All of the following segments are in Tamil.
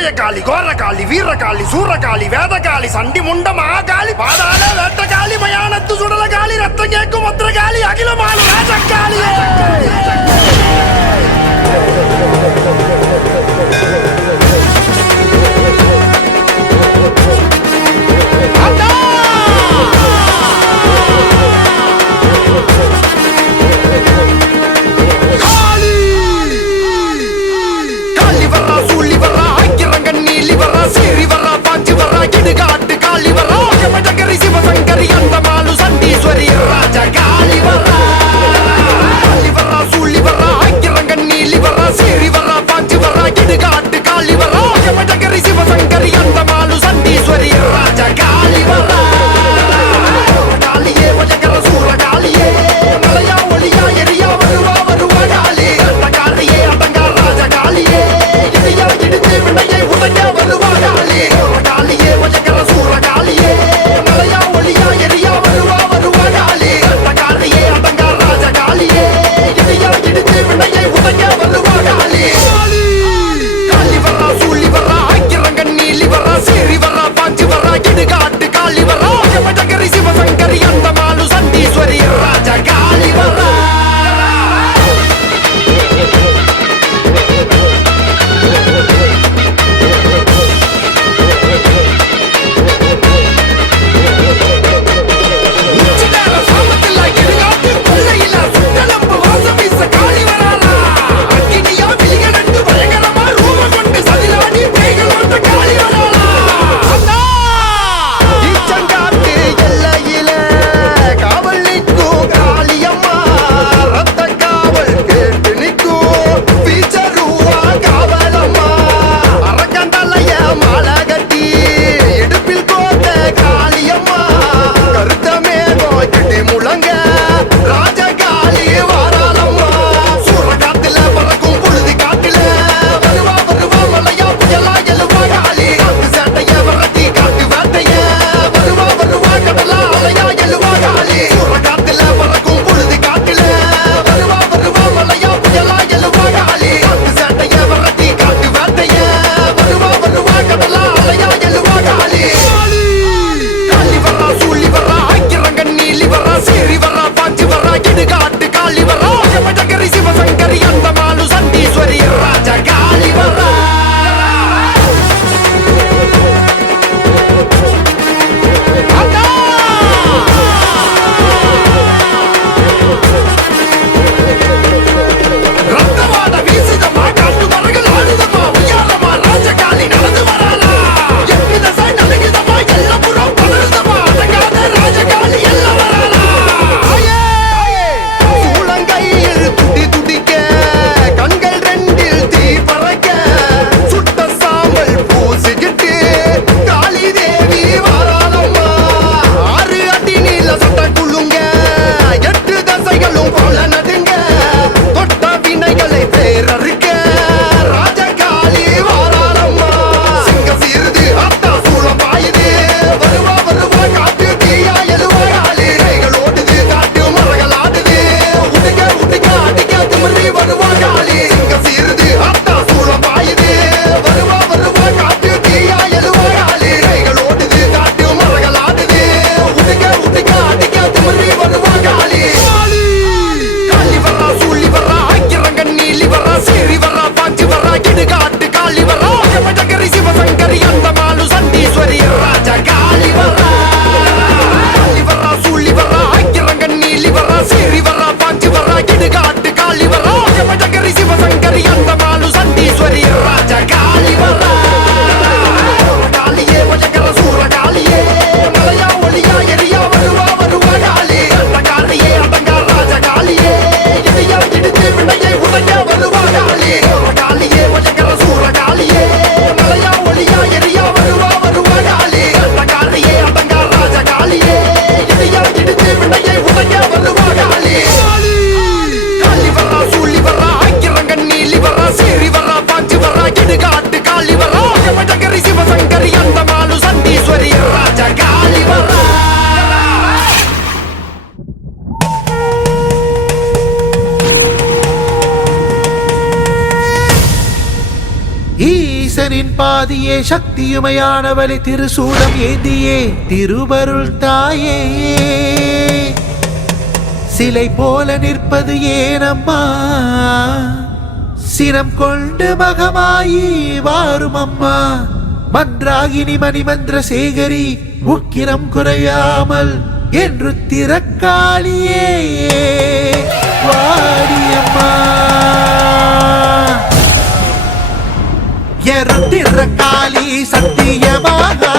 மாயக்காளி கோரக்காளி வீரக்காளி சூரக்காளி வேதக்காளி சண்டி முண்ட மகாகாளி பாதாள வேட்டக்காளி மயானத்து சுடலகாளி ரத்தம் கேட்கும் மத்திரகாளி அகிலமான ராஜக்காளி சீறி வர்றா பாஞ்சு வர்றா இடுகாட்டு காளி வர்றா யமடகரி சிவசங்கரி அந்த மாலு சண்டீஸ்வரி ராஜகா. ஆதியே சக்தியுமையானவளி திருசூலம் ஏந்தியே திருவருள் தாயே. சிலை போல நிற்பது ஏனம்மா சினம் கொண்டு மகமாயி வாரும் அம்மா. மன்றாகினி மணிமந்திர சேகரி உக்கிரம் குறையாமல் என்று திறக்காளியே. வாடியம்மா எருத்திர காளி சத்தியமாக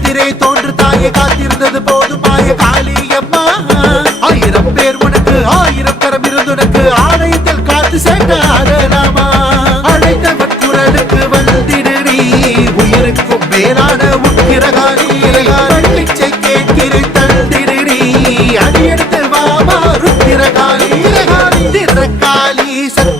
எதிரே தோன்று தாயை காத்திருந்தது போது மாய காளி அம்மா. ஆயிரம் பேர் உனக்கு ஆயிரம் கரம் இருந்துனக்கு ஆலயத்தில் காத்து சேர்ந்த ஆடலாமா அழைத்தவன் குரலுக்கு வந்திடு நீ. உயிருக்கும் மேலான உட்கிரகாரி பிச்சை கேட்கிறேன் அடியெடுத்து வாமா ருத்திரகாலி திரகாலி சத்த